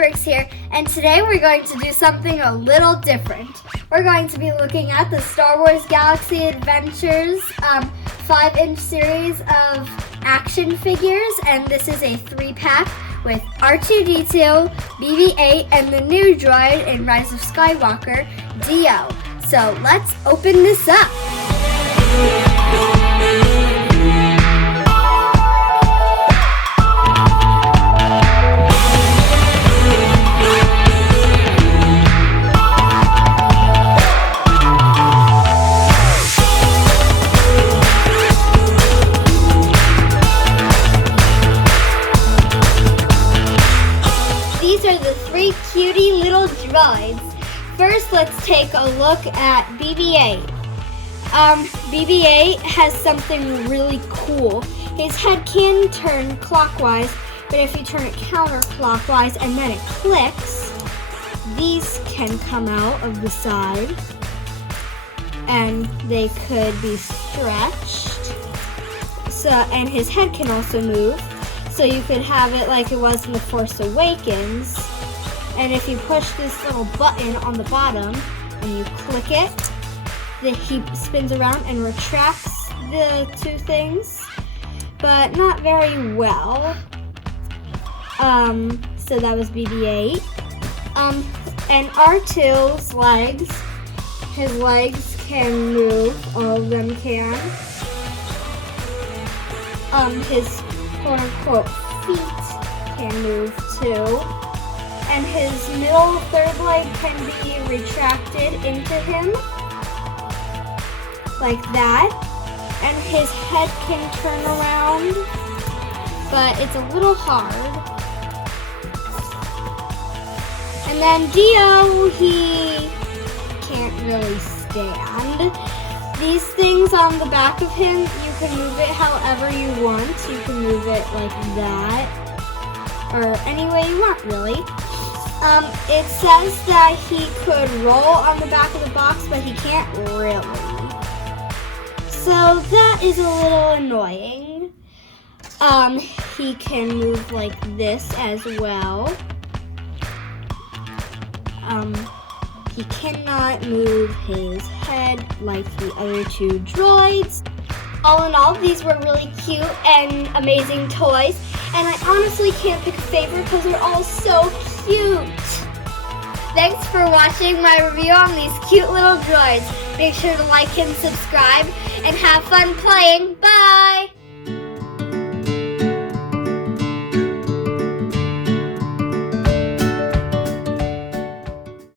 Briggs here, and today we're going to do something a little different. We're going to be looking at the Star Wars Galaxy Adventures 5-inch series of action figures, and this is a 3-pack with R2-D2, BB-8, and the new droid in Rise of Skywalker, Dio. So let's open this up. These are the 3 cutie little droids. First, let's take a look at BB-8. BB-8 has something really cool. His head can turn clockwise, but if you turn it counterclockwise and then it clicks, these can come out of the side and they could be stretched. And his head can also move. So you could have it like it was in The Force Awakens. And if you push this little button on the bottom and you click it, he spins around and retracts the 2 things, but not very well. So that was BB-8. And R2's legs, his legs can move, all of them can. His quote-unquote feet can move too. And his middle third leg can be retracted into him, like that. And his head can turn around, but it's a little hard. And then Dio, he can't really stand. These things on the back of him, you can move it however you want. You can move it like that, or any way you want, really. It says that he could roll on the back of the box, but he can't really. So that is a little annoying. He can move like this as well. He cannot move his head like the other 2 droids. All in all, these were really cute and amazing toys, and I honestly can't pick a favorite because they're all so cute. Thanks for watching my review on these cute little droids. Make sure to like and subscribe, and have fun playing. Bye!